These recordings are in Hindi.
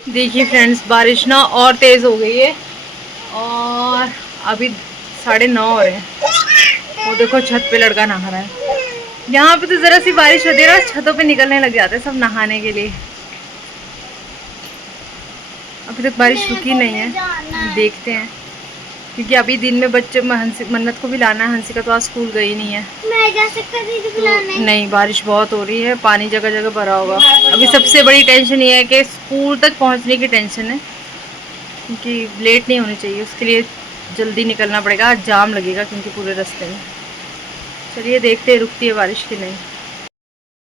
देखिए फ्रेंड्स, बारिश ना और तेज हो गई है और अभी 9:30 हो रहे हैं। वो देखो छत पे लड़का नहा रहा है। यहाँ पे तो जरा सी बारिश होती है ना, छतों पे निकलने लग जाते हैं सब नहाने के लिए। अभी तक बारिश रुकी नहीं है, देखते हैं, क्योंकि अभी दिन में बच्चे मन्नत को भी लाना है। हंसी का तो आज स्कूल गई नहीं है। मैं जा सकता थी तो नहीं, बारिश बहुत हो रही है, पानी जगह जगह भरा होगा। अभी सबसे बड़ी टेंशन ये है कि स्कूल तक पहुंचने की टेंशन है, क्योंकि लेट नहीं होनी चाहिए, उसके लिए जल्दी निकलना पड़ेगा। जाम लगेगा क्योंकि पूरे रास्ते में। चलिए देखते हैं रुकती है बारिश की नहीं।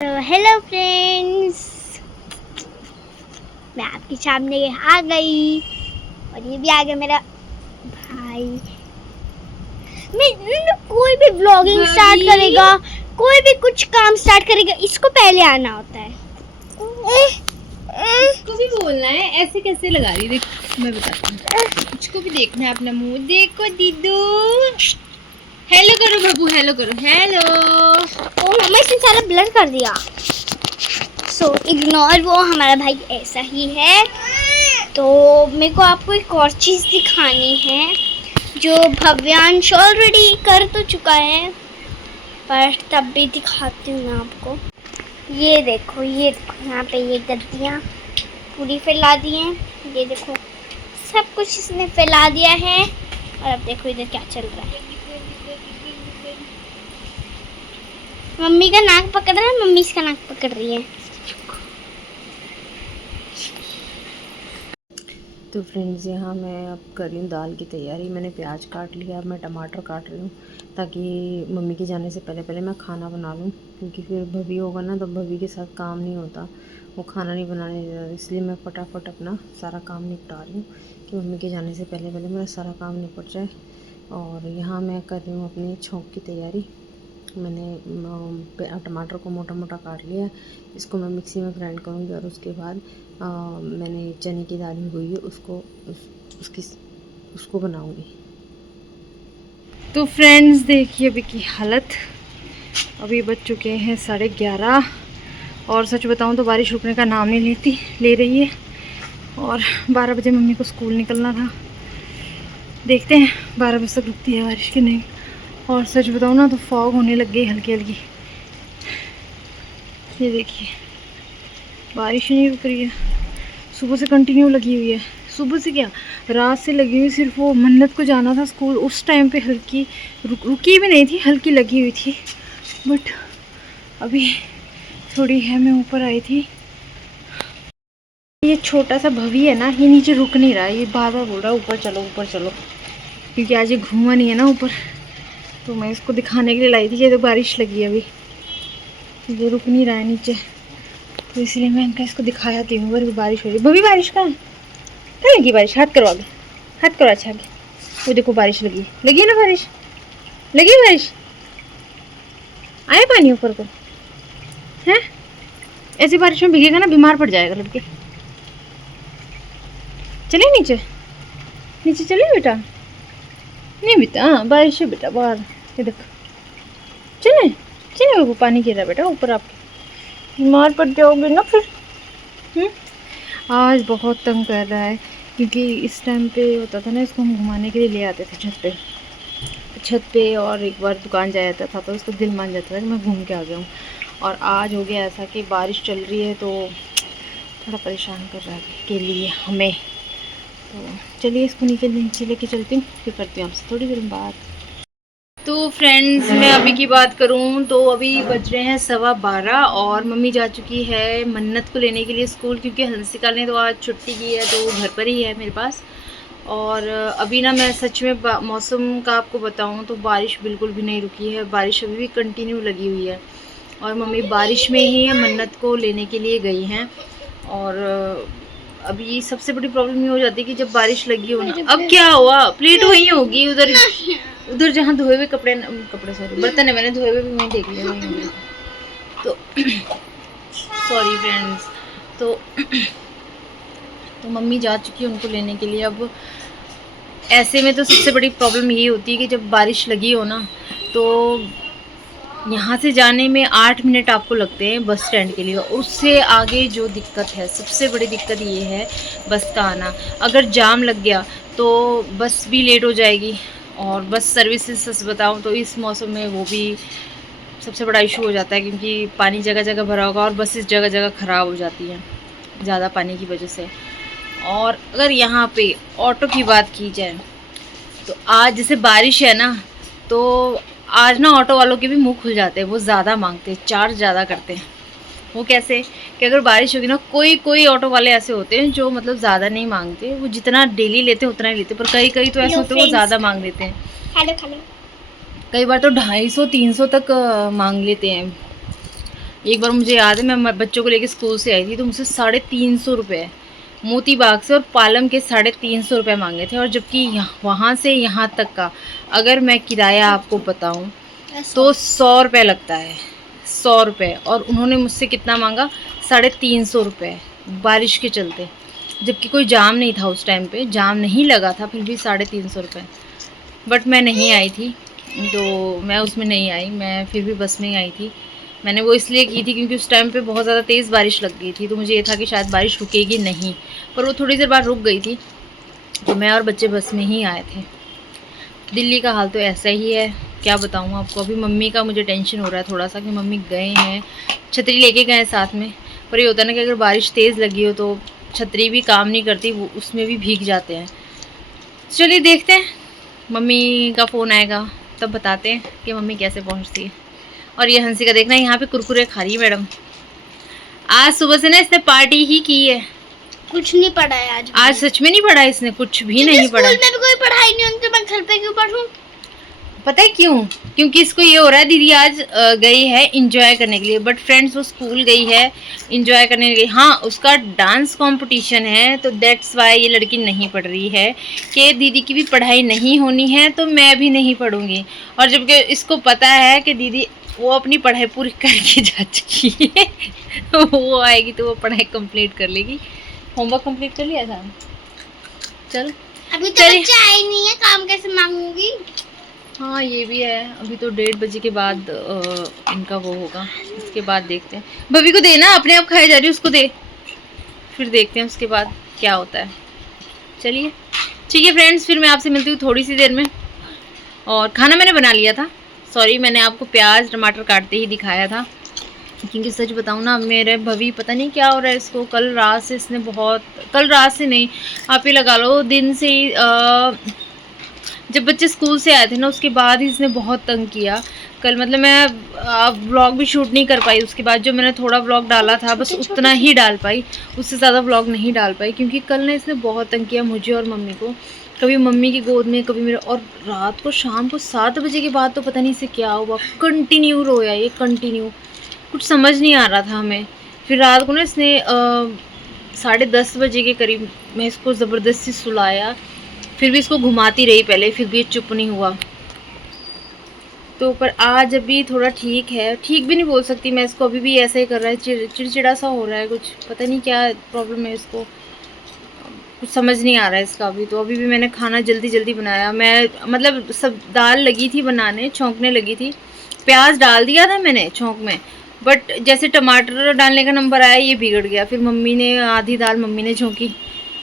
तो हेलो फ्रेंड्स, मैं आपके सामने आ गई और ये भी आ गया मेरा भाई। मैं कोई भी व्लॉगिंग स्टार्ट करेगा, कोई भी कुछ काम स्टार्ट करेगा, इसको पहले आना होता है। इसको भी बोलना है, ऐसे कैसे लगा रही, देख मैं बताती हूँ। इसको भी देखना है अपना मुंह। देखो दीदू, हेलो करो बाबू, हेलो करो, हेलो। ओ मम्मा, इसने सारा ब्लर कर दिया। सो इग्नोर, वो हमारा भाई ऐसा ही है। तो मेरे को आपको एक और चीज़ दिखानी है जो भव्यांश ऑलरेडी कर तो चुका है, पर तब भी दिखाती हूँ मैं आपको। ये देखो यहाँ पे ये गद्दियाँ पूरी फैला दी हैं। ये देखो सब कुछ इसने फैला दिया है। और अब देखो इधर क्या चल रहा है। मम्मी का नाक पकड़ रहा है, मम्मी इसका नाक पकड़ रही है। तो फ्रेंड्स, यहाँ मैं अब कर रही हूँ दाल की तैयारी। मैंने प्याज काट लिया, अब मैं टमाटर काट रही हूँ ताकि मम्मी के जाने से पहले पहले मैं खाना बना लूँ, क्योंकि फिर भभी होगा ना तो भभी के साथ काम नहीं होता, वो खाना नहीं बनाने देता। इसलिए मैं फटाफट अपना सारा काम निपटा रही हूँ कि मम्मी के जाने से पहले पहले मेरा सारा काम निपट जाए। और यहाँ मैं कर रही हूँ अपनी छौंक की तैयारी। मैंने टमाटर को मोटा मोटा काट लिया, इसको मैं मिक्सी में ग्राइंड करूँगी। और उसके बाद मैंने चने की दाल भिगोई है, उसको बनाऊँगी। तो फ्रेंड्स देखिए अभी की हालत, अभी बज चुके हैं 11:30 और सच बताऊं तो बारिश रुकने का नाम नहीं ले रही है। और 12 बजे मम्मी को स्कूल निकलना था, देखते हैं 12 बजे तक रुकती है बारिश की नहीं। और सच बताऊं ना तो फॉग होने लग गई हल्की हल्की। ये देखिए बारिश ही नहीं रुक रही है, सुबह से कंटिन्यू लगी हुई है। सुबह से क्या, रात से लगी हुई। सिर्फ वो मन्नत को जाना था स्कूल, उस टाइम पे हल्की रुकी भी नहीं थी, हल्की लगी हुई थी। बट अभी थोड़ी है, मैं ऊपर आई थी। ये छोटा सा भवी है ना, ये नीचे रुक नहीं रहा है, ये बार बार बोल रहा है ऊपर चलो ऊपर चलो, क्योंकि आज ये घूमा नहीं है ना ऊपर। तो मैं इसको दिखाने के लिए लाई थी कि तो बारिश लगी है अभी, ये रुक नहीं रहा है नीचे, तो इसलिए मैं इनका इसको दिखाया थी। ऊपर बारिश हो रही है। भवी बारिश कहाँ लगी? बारिश हाथ करो आगे, हाथ करो अच्छा आगे। वो देखो बारिश लगी ना, बारिश लगी, बारिश आए पानी ऊपर को है। ऐसी बारिश में भीगेगा ना बीमार पड़ जाएगा लड़के। चले नीचे, नीचे चले बेटा। नहीं बेटा, हाँ बारिश है बेटा बाहर, ये देखो। चले चले, वो पानी गिर रहा बेटा ऊपर, आप बीमार पड़ जाओगे ना फिर। आज बहुत तंग कर रहा है, क्योंकि इस टाइम पे होता था ना, इसको हम घुमाने के लिए ले आते थे छत पे और एक बार दुकान जाया था तो उसको दिल मान जाता था कि मैं घूम के आ गया हूँ। और आज हो गया ऐसा कि बारिश चल रही है तो थोड़ा परेशान कर रहा है के लिए हमें। तो चलिए इसको नीचे लेके चलती हूँ, फिर करती हूँ आपसे थोड़ी देर बाद। तो फ्रेंड्स, मैं अभी की बात करूं तो अभी बज रहे हैं 12:15 और मम्मी जा चुकी है मन्नत को लेने के लिए स्कूल, क्योंकि हंसिका ने तो आज छुट्टी की है तो वो घर पर ही है मेरे पास। और अभी ना मैं सच में मौसम का आपको बताऊं तो बारिश बिल्कुल भी नहीं रुकी है, बारिश अभी भी कंटिन्यू लगी हुई है। और मम्मी बारिश में ही मन्नत को लेने के लिए गई हैं। और अभी सबसे बड़ी प्रॉब्लम ये हो जाती है कि जब बारिश लगी हो ना, अब क्या हुआ, प्लेट वही होगी उधर जहाँ धोए हुए कपड़े सॉरी बर्तन है, मैंने धोए हुए भी मैं देख लिया वही होंगे। तो सॉरी फ्रेंड्स, तो मम्मी जा चुकी है उनको लेने के लिए। अब ऐसे में तो सबसे बड़ी प्रॉब्लम यही होती है कि जब बारिश लगी हो ना तो यहाँ से जाने में 8 मिनट आपको लगते हैं बस स्टैंड के लिए। उससे आगे जो दिक्कत है, सबसे बड़ी दिक्कत ये है बस का आना। अगर जाम लग गया तो बस भी लेट हो जाएगी, और बस सर्विसेज सच बताऊँ तो इस मौसम में वो भी सबसे बड़ा इशू हो जाता है, क्योंकि पानी जगह जगह भरा होगा और बसेस जगह जगह ख़राब हो जाती हैं ज़्यादा पानी की वजह से। और अगर यहाँ पे ऑटो की बात की जाए तो आज जैसे बारिश है ना, तो आज ना ऑटो वालों के भी मुंह खुल जाते हैं, वो ज़्यादा मांगते हैं, चार्ज ज़्यादा करते हैं। वो कैसे कि अगर बारिश होगी ना, कोई कोई ऑटो वाले ऐसे होते हैं जो मतलब ज़्यादा नहीं मांगते, वो जितना डेली लेते हैं उतना ही लेते हैं, पर कई कई तो ऐसे होते हैं वो ज़्यादा मांग लेते हैं। हेलो कई बार तो 250-300 तक मांग लेते हैं। एक बार मुझे याद है, मैं बच्चों को लेकर स्कूल से आई थी तो मुझसे 350 रुपये मोती बाग से और पालम के 350 रुपये मांगे थे। और जबकि वहाँ से यहाँ तक का अगर मैं किराया आपको बताऊँ तो 100 रुपये लगता है, 100 रुपये। और उन्होंने मुझसे कितना मांगा, 350 रुपये बारिश के चलते, जबकि कोई जाम नहीं था उस टाइम पे, जाम नहीं लगा था, फिर भी 350 रुपये। बट मैं नहीं आई थी, तो मैं उसमें नहीं आई, मैं फिर भी बस में ही आई थी। मैंने वो इसलिए की थी क्योंकि उस टाइम पे बहुत ज़्यादा तेज़ बारिश लग गई थी, तो मुझे ये था कि शायद बारिश रुकेगी नहीं, पर वो थोड़ी देर बाद रुक गई थी, तो मैं और बच्चे बस में ही आए थे। दिल्ली का हाल तो ऐसा ही है, क्या बताऊँ आपको। अभी मम्मी का मुझे टेंशन हो रहा है थोड़ा सा कि मम्मी गए हैं, छतरी लेके गए साथ में, पर ये होता है ना कि अगर बारिश तेज़ लगी हो तो छतरी भी काम नहीं करती, वो उसमें भी भीग जाते हैं। चलिए देखते हैं, मम्मी का फ़ोन आएगा तब बताते हैं कि मम्मी कैसे पहुंचती है। और ये हंसी का देखना, यहाँ पे कुरकुरे खा रही है मैडम। आज सुबह से ना इसने पार्टी ही की है। कुछ नहीं पढ़ा है आज सच में नहीं पढ़ा इसने, कुछ भी नहीं पढ़ा। स्कूल में भी कोई पढ़ाई नहीं होती, तो मैं घर पे क्यों पढ़ूं? पता है क्यों? क्योंकि इसको ये हो रहा है दीदी आज गई है इंजॉय करने के लिए, बट फ्रेंड्स वो स्कूल गई है इंजॉय करने के लिए। हाँ, उसका डांस कंपटीशन है, तो दैट्स वाई ये लड़की नहीं पढ़ रही है कि दीदी की भी पढ़ाई नहीं होनी है तो मैं भी नहीं पढ़ूंगी। और जबकि इसको पता है कि दीदी वो अपनी पढ़ाई पूरी करके जा चुकी है वो आएगी तो वो पढ़ाई कंप्लीट कर लेगी। होमवर्क कंप्लीट कर लिया था? चल अभी तो बच्चे आए नहीं है, काम कैसे मांगूंगी? हाँ ये भी है, अभी तो 1:30 बजे के बाद इनका वो होगा, इसके बाद देखते हैं। बबी को देना, अपने आप खाई जा रही है, उसको दे, फिर देखते हैं उसके बाद क्या होता है। चलिए ठीक है फ्रेंड्स, फिर मैं आपसे मिलती हूँ थोड़ी सी देर में। और खाना मैंने बना लिया था, सॉरी मैंने आपको प्याज टमाटर काटते ही दिखाया था, क्योंकि सच बताऊँ ना मेरे भवी पता नहीं क्या हो रहा है इसको। कल रात से इसने बहुत, कल रात से नहीं आप ही लगा लो दिन से ही, जब बच्चे स्कूल से आए थे ना उसके बाद ही इसने बहुत तंग किया। कल मतलब मैं व्लॉग भी शूट नहीं कर पाई, उसके बाद जो मैंने थोड़ा व्लॉग डाला था बस उतना ही डाल पाई, उससे ज़्यादा व्लॉग नहीं डाल पाई, क्योंकि कल ने इसने बहुत तंग किया मुझे और मम्मी को। कभी मम्मी की गोद में, कभी मेरे, और रात को शाम को 7 बजे के बाद तो पता नहीं इसे क्या हुआ, कंटिन्यू रोया ये, कंटिन्यू, कुछ समझ नहीं आ रहा था हमें। फिर रात को ना इसने 10:30 बजे के करीब मैं इसको ज़बरदस्ती सुलाया, फिर भी इसको घुमाती रही पहले, फिर भी चुप नहीं हुआ। तो पर आज अभी थोड़ा ठीक है, ठीक भी नहीं बोल सकती मैं इसको, अभी भी ऐसा ही कर रहा है, चिड़चिड़ा सा हो रहा है, कुछ पता नहीं क्या प्रॉब्लम है इसको, कुछ समझ नहीं आ रहा है इसका अभी। तो अभी भी मैंने खाना जल्दी जल्दी बनाया, मैं मतलब सब दाल लगी थी बनाने, छौंकने लगी थी, प्याज डाल दिया था मैंने छौंक में, बट जैसे टमाटर डालने का नंबर आया ये बिगड़ गया। फिर मम्मी ने आधी दाल मम्मी ने झोंकी,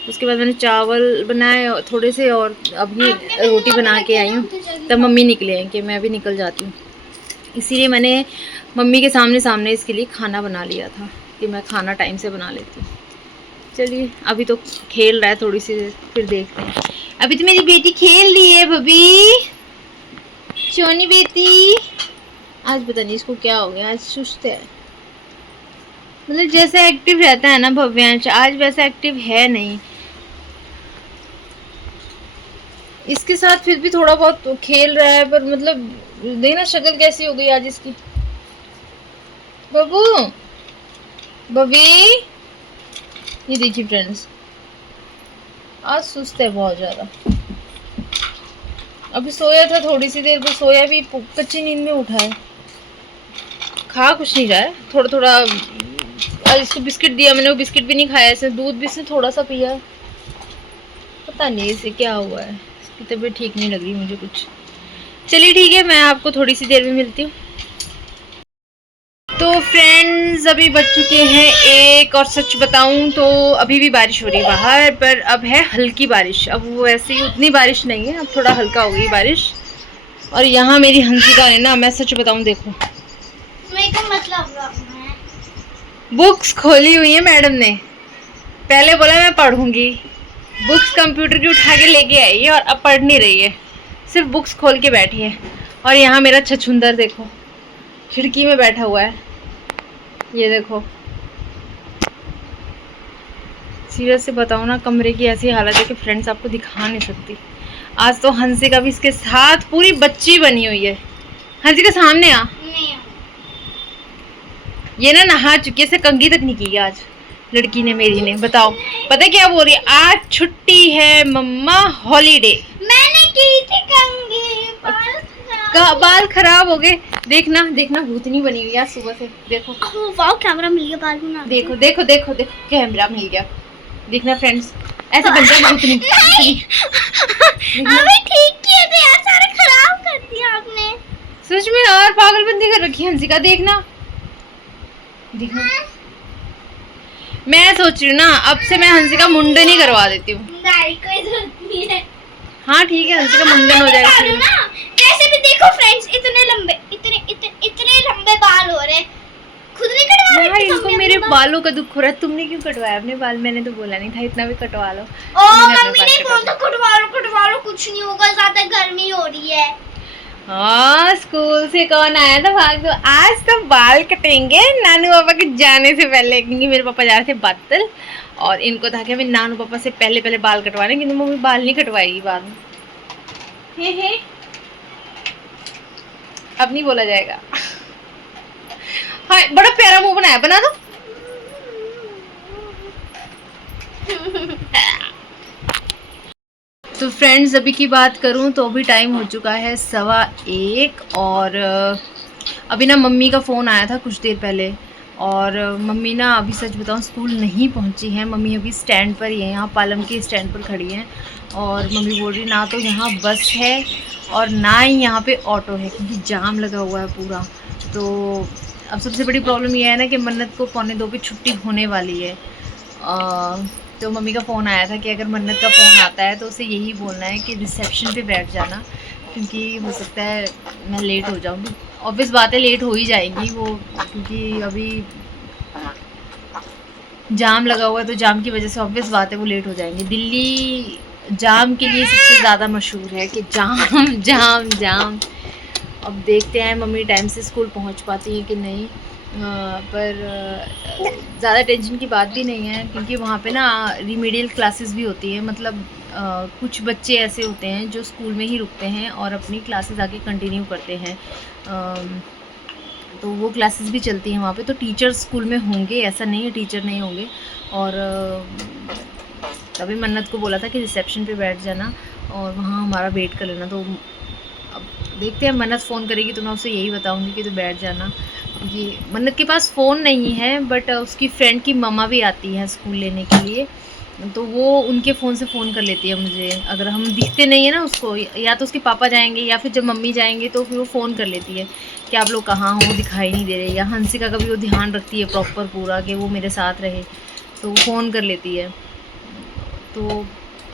उसके बाद मैंने चावल बनाए थोड़े से, और अभी रोटी बना के आई हूँ, तब मम्मी निकले हैं कि मैं भी निकल जाती हूँ, इसीलिए मैंने मम्मी के सामने सामने इसके लिए खाना बना लिया था कि मैं खाना टाइम से बना लेती हूँ। चलिए अभी तो खेल रहा है थोड़ी सी, फिर देखते हैं। अभी तो मेरी बेटी खेल रही है, बबी सोनी बेटी, आज पता नहीं इसको क्या हो गया, आज सुस्त है, मतलब जैसे एक्टिव रहता है ना भव्यांश, आज वैसा एक्टिव है नहीं। इसके साथ फिर भी थोड़ा बहुत तो खेल रहा है, पर मतलब देखना शक्ल कैसी हो गई आज इसकी। बबू, बबी, ये देखिए फ्रेंड्स, आज सुस्त है बहुत ज़्यादा। अभी सोया था थोड़ी सी देर, पर सोया भी कच्ची नींद में उठा है, खा कुछ नहीं रहा है, थोड़ा थोड़ा। आज इसको बिस्किट दिया मैंने, वो बिस्किट भी नहीं खाया, इसने दूध भी इसने थोड़ा सा पिया, पता नहीं इसे क्या हुआ है, इसकी तबीयत ठीक नहीं लग रही मुझे कुछ। चलिए ठीक है, मैं आपको थोड़ी सी देर में मिलती हूँ। तो फ्रेंड्स अभी बज चुके हैं 1 और सच बताऊं तो अभी भी बारिश हो रही है बाहर, पर अब है हल्की बारिश। अब वो ऐसे ही उतनी बारिश नहीं है, अब थोड़ा हल्का हो गई बारिश। और यहाँ मेरी हंसिका ने ना, मैं सच बताऊं देखो, मतलब बुक्स खोली हुई है मैडम ने। पहले बोला मैं पढ़ूंगी, बुक्स कंप्यूटर की उठा के लेके आई है और अब पढ़ नहीं रही है, सिर्फ बुक्स खोल के बैठी है। और यहाँ मेरा छछुंदर देखो खिड़की में बैठा हुआ है, ये देखो। सीरियस से बताओ ना, कमरे की ऐसी हालत है कि फ्रेंड्स आपको दिखा नहीं सकती। आज तो हंसिका भी इसके साथ पूरी बच्ची बनी हुई है। हंसिका सामने आ। ये ना नहा चुकी है, इसे कंघी तक नहीं की आज लड़की ने मेरी ने। बताओ पता क्या बोल रही है, आज छुट्टी है मम्मा, हॉलीडे। मैंने की थी कंघी, बाल खराब हो गए। देखना देखना भूतनी बनी हुई है सुबह से, देखो। वाओ कैमरा मिल गया बाल बना। देखो देखो देखो देखो कैमरा मिल गया। देखना फ्रेंड्स ऐसे बन जाए भूतनी। अभी ठीक किए थे यार, सारे खराब कर दिया आपने। सच में यार पागलबंदी कर रखी है हंसिका। देखना देखना, मैं सोच रही हूँ ना अब से मैं हंसिका मुंडन ही करवा देती हूँ। कोई जरूरत नहीं है। हाँ ठीक है, हंसिका मुंडन हो जाएगा। वैसे भी देखो फ्रेंड्स, इतने लंबे बाल हो रहे, खुद नहीं कटवा रही। यार इनको मेरे बालों का दुख हो रहा है। तुमने क्यों कटवाया अपने बाल? मैंने तो बोला नहीं था इतना भी कटवा लो। ओ मम्मी ने बोला कटवा लो, कुछ नहीं होगा, ज्यादा गर्मी हो रही है। हाँ स्कूल से कौन आया था भाग दो, आज तो बाल कटेंगे नानू पापा के जाने से पहले, क्योंकि मेरे पापा जा रहे थे बातल और इनको था कि हमें नानू पापा से पहले पहले बाल कटवाने, किंतु मम्मी बाल नहीं कटवाएगी बाद में। हे अब नहीं बोला जाएगा। हाँ बड़ा प्यारा मुंह बनाया, बना दो। तो फ्रेंड्स अभी की बात करूं तो अभी टाइम हो चुका है 1:15 और अभी ना मम्मी का फ़ोन आया था कुछ देर पहले। और मम्मी ना अभी सच बताऊं स्कूल नहीं पहुंची है। मम्मी अभी स्टैंड पर ही है, यहाँ पालम के स्टैंड पर खड़ी हैं। और मम्मी बोल रही ना तो यहाँ बस है और ना ही यहाँ पे ऑटो है, क्योंकि जाम लगा हुआ है पूरा। तो अब सबसे बड़ी प्रॉब्लम ये है ना कि मन्नत को 1:45 पे छुट्टी होने वाली है। तो मम्मी का फ़ोन आया था कि अगर मन्नत का फ़ोन आता है तो उसे यही बोलना है कि रिसेप्शन पे बैठ जाना, क्योंकि हो सकता है मैं लेट हो जाऊँ। ऑब्वियस बात है लेट हो ही जाएगी वो, क्योंकि अभी जाम लगा हुआ है, तो जाम की वजह से ऑब्वियस बात है वो लेट हो जाएंगे। दिल्ली जाम के लिए सबसे ज़्यादा मशहूर है कि जाम जाम जाम। अब देखते हैं मम्मी टाइम से स्कूल पहुंच पाती है कि नहीं। पर ज़्यादा टेंशन की बात भी नहीं है, क्योंकि वहाँ पे ना रिमीडियल क्लासेस भी होती है। मतलब कुछ बच्चे ऐसे होते हैं जो स्कूल में ही रुकते हैं और अपनी क्लासेस आगे कंटिन्यू करते हैं। तो वो क्लासेस भी चलती हैं वहाँ पे। तो टीचर्स स्कूल में होंगे, ऐसा नहीं है टीचर नहीं होंगे। और तभी मन्नत को बोला था कि रिसेप्शन पे बैठ जाना और वहाँ हमारा वेट कर लेना। तो अब देखते हैं, मन्नत फ़ोन करेगी तो मैं उसे यही बताऊँगी कि तो बैठ जाना। ये मन्नत के पास फ़ोन नहीं है, बट उसकी फ्रेंड की मम्मा भी आती है स्कूल लेने के लिए, तो वो उनके फ़ोन से फ़ोन कर लेती है मुझे। अगर हम दिखते नहीं है ना उसको, या तो उसके पापा जाएंगे या फिर जब मम्मी जाएंगे तो फिर वो फ़ोन कर लेती है कि आप लोग कहाँ हो, दिखाई नहीं दे रहे। या हंसिका का भी वो ध्यान रखती है प्रॉपर पूरा कि वो मेरे साथ रहे, तो वो फ़ोन कर लेती है। तो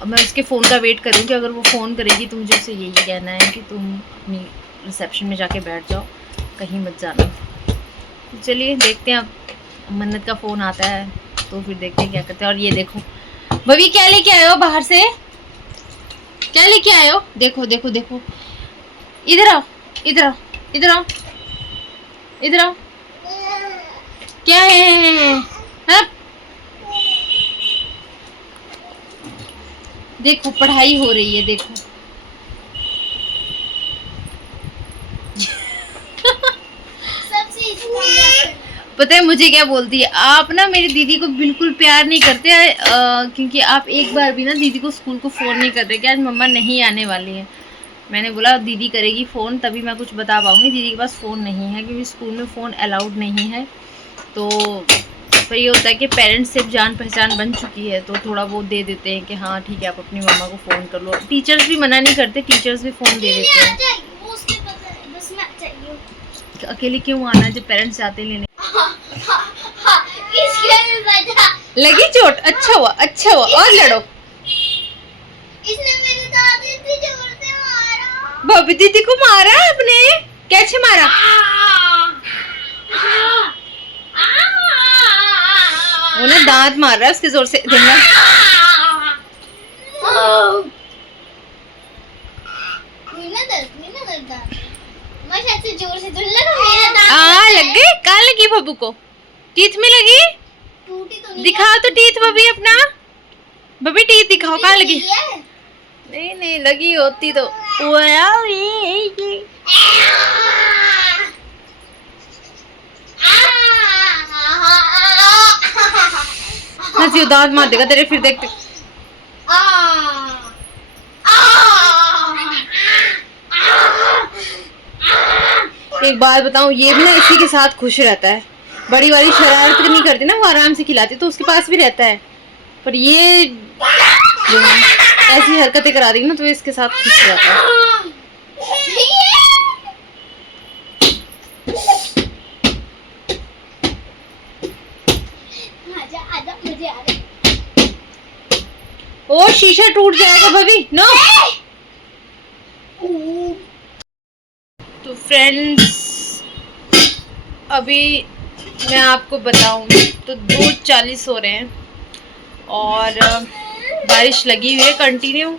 अब मैं उसके फ़ोन का वेट कर रही हूँ कि अगर वो फ़ोन करेगी तो मुझे उसे यही कहना है कि तुम अपनी रिसेप्शन में जाके बैठ जाओ, कहीं मत जाना। तो चलिए देखते हैं, अब मन्नत का फ़ोन आता है तो फिर देखते हैं क्या करते हैं। और ये देखो भवी क्या लेके आए हो बाहर से, क्या लेके आए हो? देखो देखो देखो, इधर आओ इधर आओ इधर आओ इधर आओ, क्या है? हाँ? देखो पढ़ाई हो रही है, देखो पता है मुझे क्या बोलती है, आप ना मेरी दीदी को बिल्कुल प्यार नहीं करते, क्योंकि आप एक बार भी ना दीदी को स्कूल को फ़ोन नहीं करते कि आज मम्मा नहीं आने वाली है। मैंने बोला दीदी करेगी फ़ोन तभी मैं कुछ बता पाऊँगी, दीदी के पास फ़ोन नहीं है क्योंकि स्कूल में फ़ोन अलाउड नहीं है। तो पर ये होता है कि पेरेंट्स से जान पहचान बन चुकी है तो थोड़ा वो दे देते हैं कि हाँ ठीक है आप अपनी मम्मा को फ़ोन कर लो। टीचर्स भी मना नहीं करते, टीचर्स भी फ़ोन दे देते हैं। अकेले क्यों आना जब पेरेंट्स आते लेने? लगी चोट? अच्छा हुआ, अच्छा हुआ, और लड़ो। इसने मेरी दादी से जोर से मारा। भाभी दीदी को मारा आपने? कैसे मारा? वो ना दांत मार रहा है उसके जोर से, देखना। जोर से तो मेरा दांत लग गई? कहाँ लगी बब्बू को? टीथ में लगी? टूटी तो नहीं। दिखाओ तो टीथ बब्बी अपना। बब्बी टीथ दिखाओ, कहाँ लगी? नहीं नहीं, लगी होती तो हंसी दांत मार देगा तेरे, फिर देखते। एक बात बताऊं, ये भी ना इसी के साथ खुश रहता है। बड़ी वाली शरारत नहीं करती ना, वो आराम से खिलाती तो उसके पास भी रहता है। पर ये ऐसी हरकतें करा देगी ना तो इसके साथ खुश रहता है। ओ शीशा टूट जाएगा भाभी, नो। तो फ्रेंड्स, अभी मैं आपको बताऊं तो 2:40 हो रहे हैं और बारिश लगी हुई है कंटिन्यू।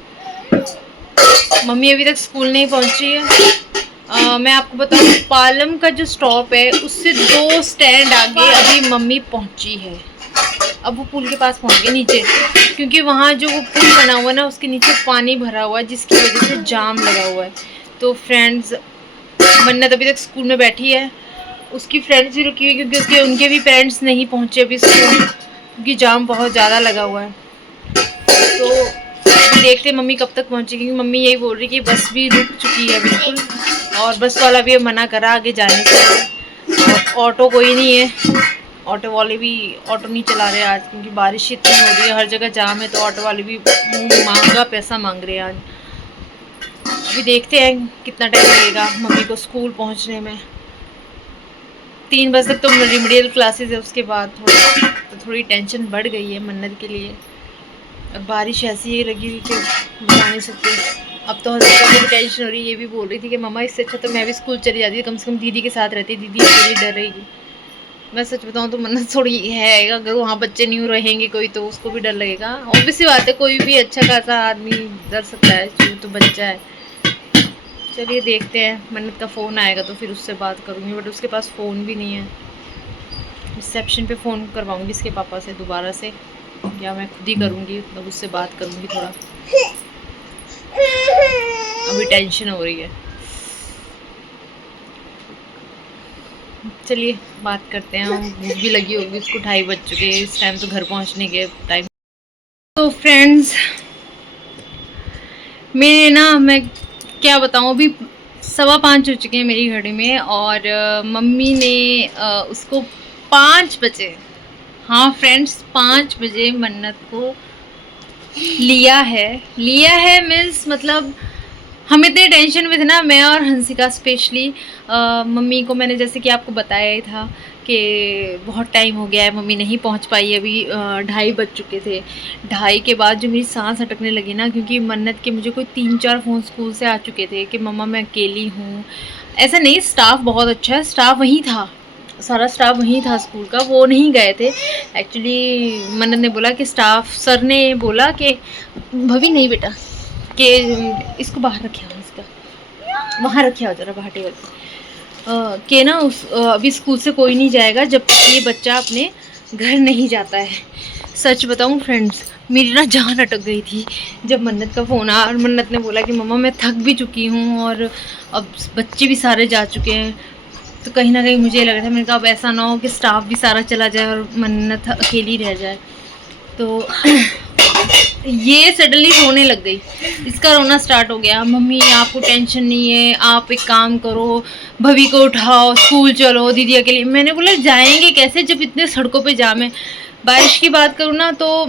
मम्मी अभी तक स्कूल नहीं पहुंची है। मैं आपको बताऊं, पालम का जो स्टॉप है उससे 2 स्टैंड आगे अभी मम्मी पहुंची है। अब वो पुल के पास पहुंच गए नीचे, क्योंकि वहाँ जो वो पुल बना हुआ है ना उसके नीचे पानी भरा हुआ है, जिसकी वजह से जाम लगा हुआ है। तो फ्रेंड्स, मन्नत अभी तक स्कूल में बैठी है, उसकी फ्रेंड्स भी रुकी हुई क्योंकि उनके भी पेरेंट्स नहीं पहुँचे अभी स्कूल, क्योंकि जाम बहुत ज़्यादा लगा हुआ है। तो देखते हैं मम्मी कब तक पहुँचेगी, क्योंकि मम्मी यही बोल रही कि बस भी रुक चुकी है बिल्कुल, और बस वाला भी मना करा आगे जाने से। और ऑटो कोई नहीं है, ऑटो वाले भी ऑटो नहीं चला रहे आज, क्योंकि बारिश इतनी हो रही है, हर जगह जाम है, तो ऑटो वाले भी महंगा पैसा मांग रहे हैं आज। अभी देखते हैं कितना टाइम लगेगा मम्मी को स्कूल पहुंचने में। 3 बजे तक तो रिमेडियल क्लासेस है, उसके बाद थोड़ी टेंशन बढ़ गई है मन्नत के लिए। अब बारिश ऐसी ही लगी हुई कि बता नहीं सकते। अब तो हस्बैंड को भी टेंशन हो रही है, ये भी बोल रही थी कि मम्मा इससे अच्छा तो मैं भी स्कूल चली जाती, कम से कम दीदी के साथ रहती, दीदी अकेली डर रहेगी। मैं सच बताऊं तो मन्नत थोड़ी है, अगर वहाँ बच्चे नहीं रहेंगे कोई तो उसको भी डर लगेगा। ऑब्वियस सी बात है, कोई भी अच्छा खासा आदमी डर सकता है, क्योंकि तो बच्चा है। चलिए देखते हैं, मन्नत का फ़ोन आएगा तो फिर उससे बात करूँगी, बट उसके पास फ़ोन भी नहीं है। रिसेप्शन पे फ़ोन करवाऊँगी इसके पापा से दोबारा से, या मैं खुद ही करूँगी, मतलब उससे बात करूँगी थोड़ा। अभी टेंशन हो रही है। चलिए बात करते हैं। भूख भी लगी होगी उसको, 2:30 बज चुके हैं इस टाइम, तो घर पहुंचने के टाइम। तो फ्रेंड्स, मैं क्या बताऊं, अभी 5:15 हो चुके हैं मेरी घड़ी में, और मम्मी ने उसको 5 बजे, हाँ फ्रेंड्स 5 बजे मन्नत को लिया है मीन्स, मतलब हम इतने टेंशन में थे ना, मैं और हंसिका स्पेशली। मम्मी को मैंने जैसे कि आपको बताया ही था कि बहुत टाइम हो गया है, मम्मी नहीं पहुंच पाई अभी। 2:30 बज चुके थे। 2:30 के बाद जो मेरी सांस अटकने लगी ना, क्योंकि मन्नत के मुझे कोई 3-4 फ़ोन स्कूल से आ चुके थे कि मम्मा मैं अकेली हूँ। ऐसा नहीं, स्टाफ बहुत अच्छा है, स्टाफ वहीं था, सारा स्टाफ वहीं था स्कूल का, वो नहीं गए थे एक्चुअली। मन्नत ने बोला कि स्टाफ सर ने बोला कि भभी नहीं बेटा, कि इसको बाहर रखे हो, इसका वहाँ रखे हो जरा बाहर टेबल पे, कि ना अभी स्कूल से कोई नहीं जाएगा जब तक ये बच्चा अपने घर नहीं जाता है। सच बताऊँ फ्रेंड्स, मेरी ना जान अटक गई थी जब मन्नत का फ़ोन आया और मन्नत ने बोला कि मम्मा मैं थक भी चुकी हूँ और अब बच्चे भी सारे जा चुके हैं। तो कहीं ना कहीं मुझे लग रहा था, मैंने कहा अब ऐसा ना हो कि स्टाफ भी सारा चला जाए और मन्नत अकेली रह जाए। तो ये सडनली रोने लग गई, इसका रोना स्टार्ट हो गया। मम्मी आपको टेंशन नहीं है, आप एक काम करो, भभी को उठाओ, स्कूल चलो, दीदी अकेली। मैंने बोला जाएंगे कैसे जब इतने सड़कों पे जाम है। बारिश की बात करूँ ना तो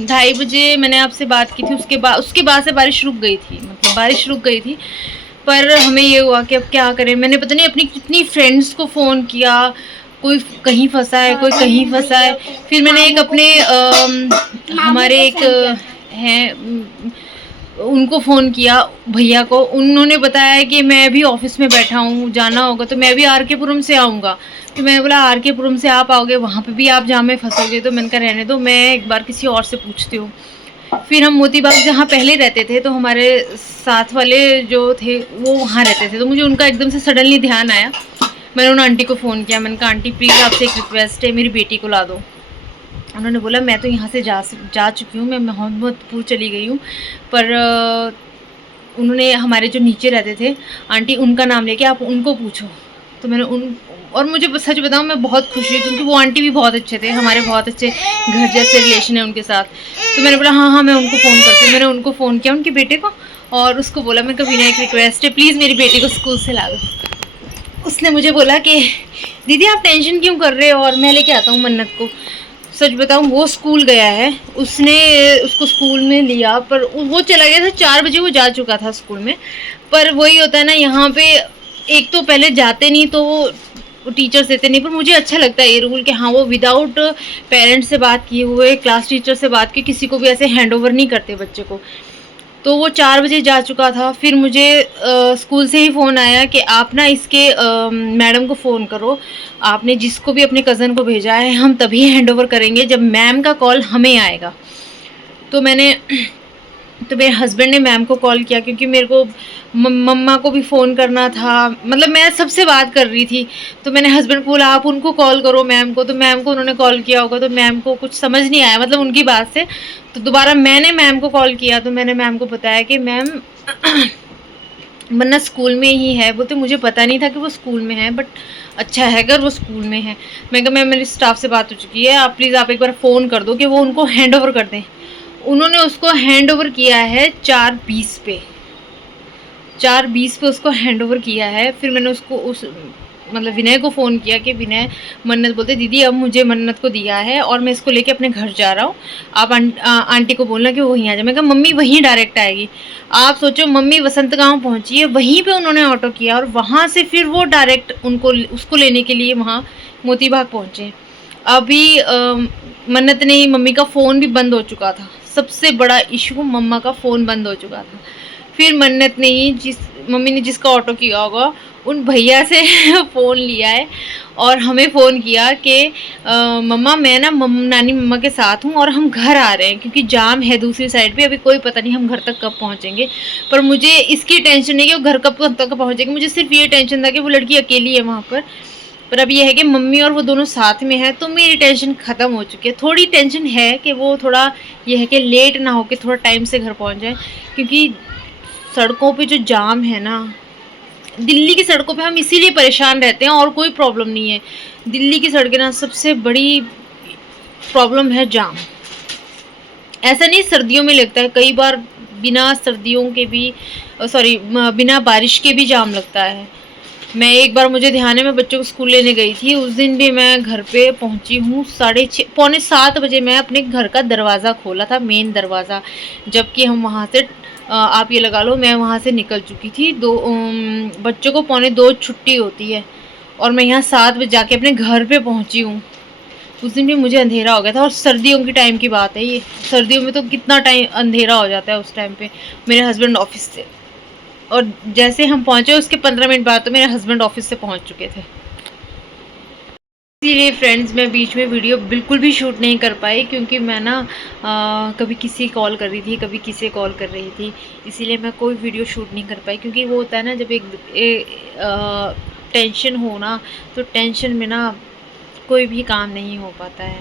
2:30 बजे मैंने आपसे बात की थी, उसके बाद से बारिश रुक गई थी, मतलब बारिश रुक गई थी। पर हमें ये हुआ कि अब क्या करें। मैंने पता नहीं अपनी कितनी फ्रेंड्स को फ़ोन किया, कोई कहीं फंसा है, कोई कहीं फंसा है। फिर मैंने एक अपने हमारे एक हैं उनको फ़ोन किया, भैया को। उन्होंने बताया कि मैं भी ऑफिस में बैठा हूँ, जाना होगा तो मैं भी आर के पुरम से आऊँगा। तो मैंने बोला आर के पुरम से आप आओगे, वहाँ पे भी आप जाम में फंसोगे। तो मैंने कहा रहने दो, मैं एक बार किसी और से पूछती हूँ। फिर हम मोती बाग जहाँ पहले रहते थे, तो हमारे साथ वाले जो थे वो वहाँ रहते थे, तो मुझे उनका एकदम से सडनली ध्यान आया। मैंने उन आंटी को फ़ोन किया, मैंने कहा आंटी प्लीज़ आपसे एक रिक्वेस्ट है, मेरी बेटी को ला दो। उन्होंने बोला मैं तो यहाँ से जा चुकी हूँ, मैं मोहम्मदपुर चली गई हूँ, पर उन्होंने हमारे जो नीचे रहते थे आंटी, उनका नाम लेके आप उनको पूछो। तो मैंने उन और मुझे सच बताऊँ मैं बहुत खुश हुई, क्योंकि वो आंटी भी बहुत अच्छे थे, हमारे बहुत अच्छे घर जैसे रिलेशन है उनके साथ। तो मैंने बोला हाँ हाँ मैं उनको फ़ोन करती हूँ। मैंने उनको फ़ोन किया, उनके बेटे को, और उसको बोला मैं कभी ना एक रिक्वेस्ट है, प्लीज़ मेरी बेटी को स्कूल से ला दो। उसने मुझे बोला कि दीदी आप टेंशन क्यों कर रहे हो, और मैं लेके आता हूँ मन्नत को। सच बताऊँ वो स्कूल गया है, उसने उसको स्कूल में लिया, पर वो चला गया था 4 बजे, वो जा चुका था स्कूल में। पर वही होता है ना, यहाँ पे एक तो पहले जाते नहीं तो वो टीचर्स देते नहीं, पर मुझे अच्छा लगता है ये रूल कि हाँ वो विदाउट पेरेंट्स से बात किए हुए, क्लास टीचर से बात की, किसी को भी ऐसे हैंड ओवर नहीं करते बच्चे को। तो वो 4 बजे जा चुका था। फिर मुझे स्कूल से ही फ़ोन आया कि आप ना इसके मैडम को फ़ोन करो, आपने जिसको भी अपने कज़न को भेजा है हम तभी हैंड ओवर करेंगे जब मैम का कॉल हमें आएगा। तो मेरे हस्बैंड ने मैम को कॉल किया, क्योंकि मेरे को मम्मा को भी फ़ोन करना था, मतलब मैं सबसे बात कर रही थी। तो मैंने हस्बैंड को बोला आप उनको कॉल करो मैम को। तो मैम को उन्होंने कॉल किया होगा, तो मैम को कुछ समझ नहीं आया, मतलब उनकी बात से। तो दोबारा मैंने मैम को कॉल किया, तो मैंने मैम को बताया कि मैम मन्नत स्कूल में ही है। बोलते मुझे पता नहीं था कि वो स्कूल में है, बट अच्छा है अगर वो स्कूल में है। मैं कहा मैम मेरी स्टाफ से बात हो चुकी है, आप प्लीज़ आप एक बार फ़ोन कर दो कि वो उनको हैंड ओवर कर दें। उन्होंने उसको हैंड ओवर किया है 4:20 पे, 4:20 पे उसको हैंड ओवर किया है। फिर मैंने उसको मतलब विनय को फ़ोन किया कि विनय, मन्नत बोलते दीदी अब मुझे मन्नत को दिया है और मैं इसको लेके अपने घर जा रहा हूँ, आप आंटी को बोलना कि वो वहीं आ जाए। मैं कहा मम्मी वहीं डायरेक्ट आएगी। आप सोचो मम्मी वसंत गाँव पहुँची है, वहीं पे उन्होंने ऑटो किया और वहाँ से फिर वो डायरेक्ट उसको लेने के लिए वहाँ मोती बाग पहुँचे। अभी मन्नत ने ही, मम्मी का फ़ोन भी बंद हो चुका था, सबसे बड़ा इशू मम्मा का फ़ोन बंद हो चुका था। फिर मन्नत ने ही मम्मी ने जिसका ऑटो किया होगा उन भैया से फ़ोन लिया है और हमें फ़ोन किया कि मम्मा मैं ना नानी मम्मा के साथ हूँ और हम घर आ रहे हैं, क्योंकि जाम है दूसरी साइड पे, अभी कोई पता नहीं हम घर तक कब पहुँचेंगे। पर मुझे इसकी टेंशन नहीं कि वो घर कब तक पहुँचेंगे, मुझे सिर्फ ये टेंशन था कि वो लड़की अकेली है वहाँ पर अब ये है कि मम्मी और वो दोनों साथ में है, तो मेरी टेंशन ख़त्म हो चुकी है। थोड़ी टेंशन है कि वो थोड़ा ये है कि लेट ना हो के थोड़ा टाइम से घर पहुँच जाए, क्योंकि सड़कों पे जो जाम है ना, दिल्ली की सड़कों पे हम इसीलिए परेशान रहते हैं और कोई प्रॉब्लम नहीं है। दिल्ली की सड़कें ना सबसे बड़ी प्रॉब्लम है जाम। ऐसा नहीं सर्दियों में लगता है, कई बार बिना सर्दियों के भी बिना बारिश के भी जाम लगता है। मैं एक बार, मुझे ध्यान है, मैं बच्चों को स्कूल लेने गई थी, उस दिन भी मैं घर पे पहुंची हूँ 6:30 पौने 7 बजे। मैं अपने घर का दरवाज़ा खोला था, मेन दरवाज़ा, जबकि हम वहाँ से आप ये लगा लो मैं वहाँ से निकल चुकी थी। बच्चों को 1:45 छुट्टी होती है और मैं यहाँ 7 बजे जाके अपने घर पे पहुँची हूँ। उस दिन भी मुझे अंधेरा हो गया था, और सर्दियों की टाइम की बात है ये। सर्दियों में तो कितना टाइम अंधेरा हो जाता है उस टाइम पे। मेरे हस्बैंड ऑफिस से, और जैसे हम पहुँचे उसके 15 मिनट बाद तो मेरे हस्बैंड ऑफिस से पहुँच चुके थे। इसीलिए फ्रेंड्स मैं बीच में वीडियो बिल्कुल भी शूट नहीं कर पाई, क्योंकि मैं ना कभी किसी कॉल कर रही थी, कभी किसी कॉल कर रही थी, इसीलिए मैं कोई वीडियो शूट नहीं कर पाई। क्योंकि वो होता है ना, जब टेंशन हो ना, तो टेंशन में ना कोई भी काम नहीं हो पाता है।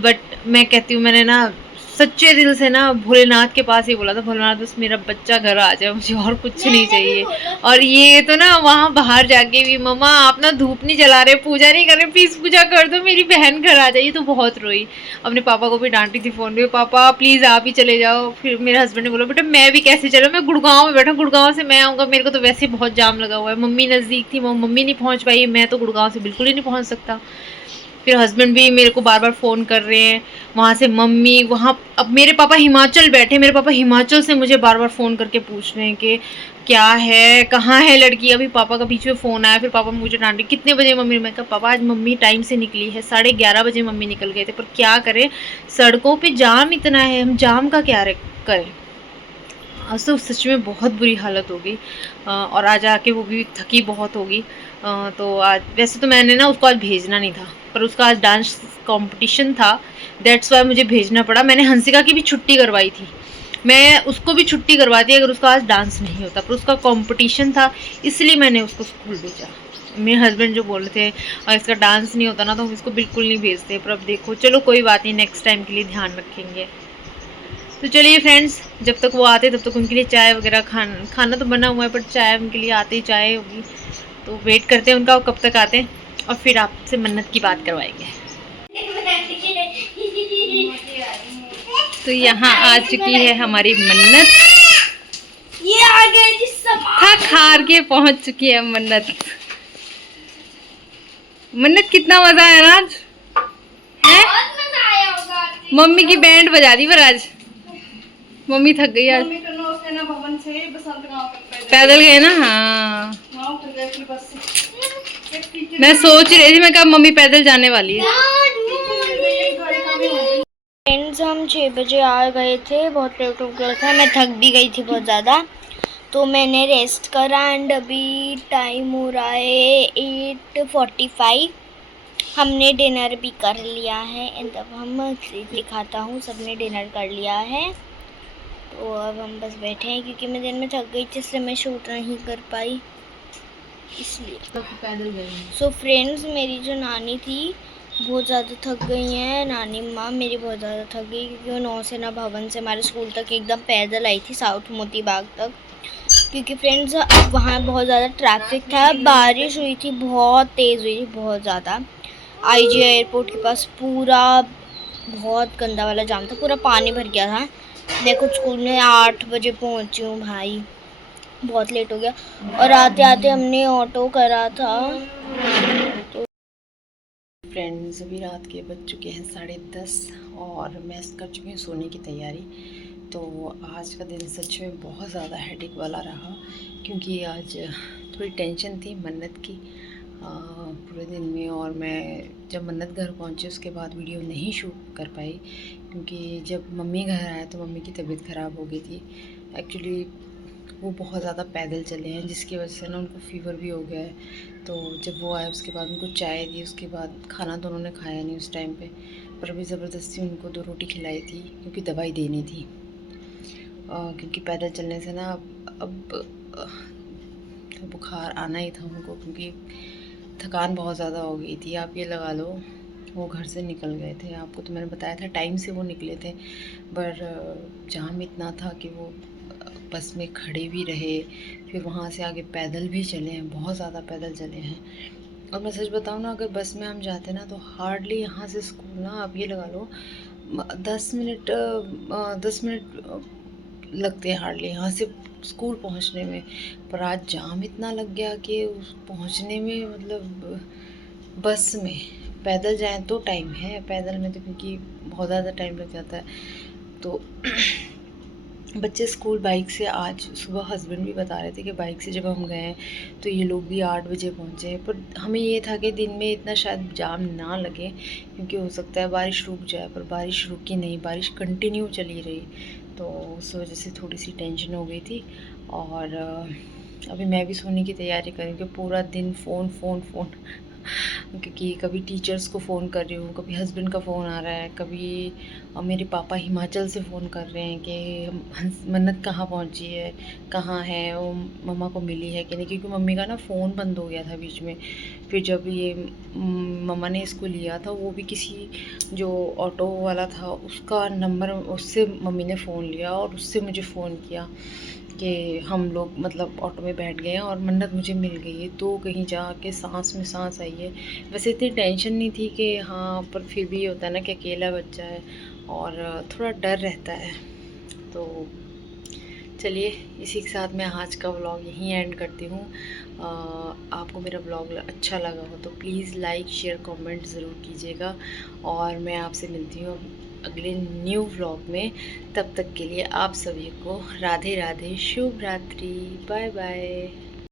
बट मैं कहती हूँ, मैंने ना सच्चे दिल से ना भोलेनाथ के पास ही बोला था, भोलेनाथ बस मेरा बच्चा घर आ जाए, मुझे और कुछ नहीं चाहिए। और ये तो ना वहाँ बाहर जाके भी, मम्मा आप ना धूप नहीं जला रहे, पूजा नहीं कर रहे, प्लीज़ पूजा कर दो, मेरी बहन घर आ जाइए। तो बहुत रोई, अपने पापा को भी डांटी थी फ़ोन पे, पापा प्लीज़ आप ही चले जाओ। फिर मेरे हस्बैंड ने बोला बेटा मैं भी कैसे चलूँ, मैं गुड़गांव में बैठा, गुड़गांव से मैं आऊँगा, मेरे को तो वैसे ही बहुत जाम लगा हुआ है। मम्मी नज़दीक थी, मम्मी नहीं पहुँच पाई, मैं तो गुड़गांव से बिल्कुल ही नहीं पहुँच सकता। फिर हस्बैंड भी मेरे को बार बार फ़ोन कर रहे हैं वहाँ से, मम्मी वहाँ, अब मेरे पापा हिमाचल बैठे, मेरे पापा हिमाचल से मुझे बार बार फ़ोन करके पूछ रहे हैं कि क्या है, कहाँ है लड़की। अभी पापा का बीच में फ़ोन आया, फिर पापा मुझे डांटे कितने बजे मम्मी। मैं कहा पापा आज मम्मी टाइम से निकली है, 11:30 बजे मम्मी निकल गए थे, पर क्या करें सड़कों पे जाम इतना है, हम जाम का क्या करें। आज तो सच में बहुत बुरी हालत होगी। और आज आके वो भी थकी बहुत होगी। तो आज वैसे तो मैंने ना उसको आज भेजना नहीं था, पर उसका आज डांस कंपटीशन था, दैट्स वाई मुझे भेजना पड़ा। मैंने हंसिका की भी छुट्टी करवाई थी, मैं उसको भी छुट्टी करवाती अगर उसका आज डांस नहीं होता, पर उसका कंपटीशन था इसलिए मैंने उसको स्कूल भेजा। मेरे हस्बैंड जो बोल रहे थे और इसका डांस नहीं होता ना तो हम इसको बिल्कुल नहीं भेजते, पर अब देखो चलो कोई बात नहीं, नेक्स्ट टाइम के लिए ध्यान रखेंगे। तो चलिए फ्रेंड्स, जब तक वो आते तब तक उनके लिए चाय वगैरह खाना तो बना हुआ है, पर चाय उनके लिए आते ही चाय होगी, तो वेट करते हैं उनका वो कब तक आते हैं, और फिर आपसे मन्नत की बात करवाएंगे। तो यहाँ आ चुकी है हमारी मन्नत, ये आ गए जी सामान। थक हार के पहुंच चुकी है मन्नत। मन्नत कितना मजा आया ना आज, है? बहुत मजा आया होगा। मम्मी की बैंड बजा दी पर आज मम्मी थक गई आज। मम्मी तो सेना भवन से बसंत गांव तक पैदल गए ना, हाँ उतर गए थी बस से। मैं सोच रही थी, मैं कहा मम्मी पैदल जाने वाली है। फ्रेंड्स हम 6 बजे आ गए थे, बहुत लेट हो गया था, मैं थक भी गई थी बहुत ज़्यादा, तो मैंने रेस्ट करा। एंड अभी टाइम हो रहा है 8:45। हमने डिनर भी कर लिया है, एंड अब हम दिखाता हूँ, सबने डिनर कर लिया है। तो अब हम बस बैठे हैं क्योंकि मैं दिन में थक गई थी, इसलिए मैं शूट नहीं कर पाई, इसलिए। पैदल गए। सो फ्रेंड्स, मेरी जो नानी थी बहुत ज़्यादा थक गई हैं। नानी माँ मेरी बहुत ज़्यादा थक गई क्योंकि वो नौसेना भवन से हमारे स्कूल तक एकदम पैदल आई थी, साउथ मोती बाग तक, क्योंकि फ्रेंड्स वहाँ बहुत ज़्यादा ट्रैफिक था, बारिश हुई थी, बहुत तेज़ हुई थी, बहुत ज़्यादा। आईजी एयरपोर्ट के पास पूरा बहुत गंदा वाला जाम था, पूरा पानी भर गया था। मैं खुद स्कूल में 8 बजे पहुँची हूँ भाई, बहुत लेट हो गया। और आते आते हमने ऑटो करा था। फ्रेंड्स अभी रात के बज चुके हैं 10:30 और मैं कर चुकी हूँ सोने की तैयारी। तो आज का दिन सच में बहुत ज़्यादा हेडेक वाला रहा, क्योंकि आज थोड़ी टेंशन थी मन्नत की पूरे दिन में। और मैं जब मन्नत घर पहुँची उसके बाद वीडियो नहीं शूट कर पाई, क्योंकि जब मम्मी घर आए तो मम्मी की तबीयत ख़राब हो गई थी। एक्चुअली वो बहुत ज़्यादा पैदल चले हैं, जिसकी वजह से ना उनको फ़ीवर भी हो गया है। तो जब वो आए उसके बाद उनको चाय दी, उसके बाद खाना तो उन्होंने खाया नहीं उस टाइम पे, पर अभी ज़बरदस्ती उनको 2 रोटी खिलाई थी क्योंकि दवाई देनी थी। क्योंकि पैदल चलने से ना अब बुखार आना ही था उनको, क्योंकि थकान बहुत ज़्यादा हो गई थी। आप ये लगा लो वो घर से निकल गए थे, आपको तो मैंने बताया था टाइम से वो निकले थे, पर जाम इतना था कि वो बस में खड़े भी रहे, फिर वहाँ से आगे पैदल भी चले हैं, बहुत ज़्यादा पैदल चले हैं। और मैं सच बताऊँ ना, अगर बस में हम जाते ना तो हार्डली यहाँ से स्कूल ना आप ये लगा लो 10 मिनट लगते हैं हार्डली यहाँ से स्कूल पहुँचने में। पर आज जाम इतना लग गया कि उस पहुँचने में मतलब बस में पैदल जाएं तो टाइम है, पैदल में तो क्योंकि बहुत ज़्यादा टाइम लग जाता है। तो बच्चे स्कूल बाइक से, आज सुबह हस्बैंड भी बता रहे थे कि बाइक से जब हम गए तो ये लोग भी 8 बजे पहुँचे, पर हमें ये था कि दिन में इतना शायद जाम ना लगे, क्योंकि हो सकता है बारिश रुक जाए, पर बारिश रुकी नहीं, बारिश कंटिन्यू चली रही, तो उस वजह से थोड़ी सी टेंशन हो गई थी। और अभी मैं भी सोने की तैयारी करूँ कि पूरा दिन फ़ोन क्योंकि कभी टीचर्स को फ़ोन कर रही हूँ, कभी हस्बैंड का फ़ोन आ रहा है, कभी मेरे पापा हिमाचल से फ़ोन कर रहे हैं कि मन्नत कहाँ पहुँची है, कहाँ है वो, मम्मा को मिली है कि नहीं, क्योंकि मम्मी का ना फ़ोन बंद हो गया था बीच में। फिर जब ये मम्मा ने इसको लिया था, वो भी किसी जो ऑटो वाला था उसका नंबर, उससे मम्मी ने फ़ोन लिया और उससे मुझे फ़ोन किया कि हम लोग मतलब ऑटो में बैठ गए हैं और मन्नत मुझे मिल गई है। तो कहीं जाके सांस में सांस आई है। वैसे इतनी टेंशन नहीं थी कि हाँ, पर फिर भी होता है ना कि अकेला बच्चा है और थोड़ा डर रहता है। तो चलिए इसी के साथ मैं आज का व्लॉग यहीं एंड करती हूँ। आपको मेरा व्लॉग अच्छा लगा हो तो प्लीज़ लाइक शेयर कमेंट ज़रूर कीजिएगा, और मैं आपसे मिलती हूँ अगले न्यू व्लॉग में। तब तक के लिए आप सभी को राधे राधे, शुभ रात्रि, बाय बाय।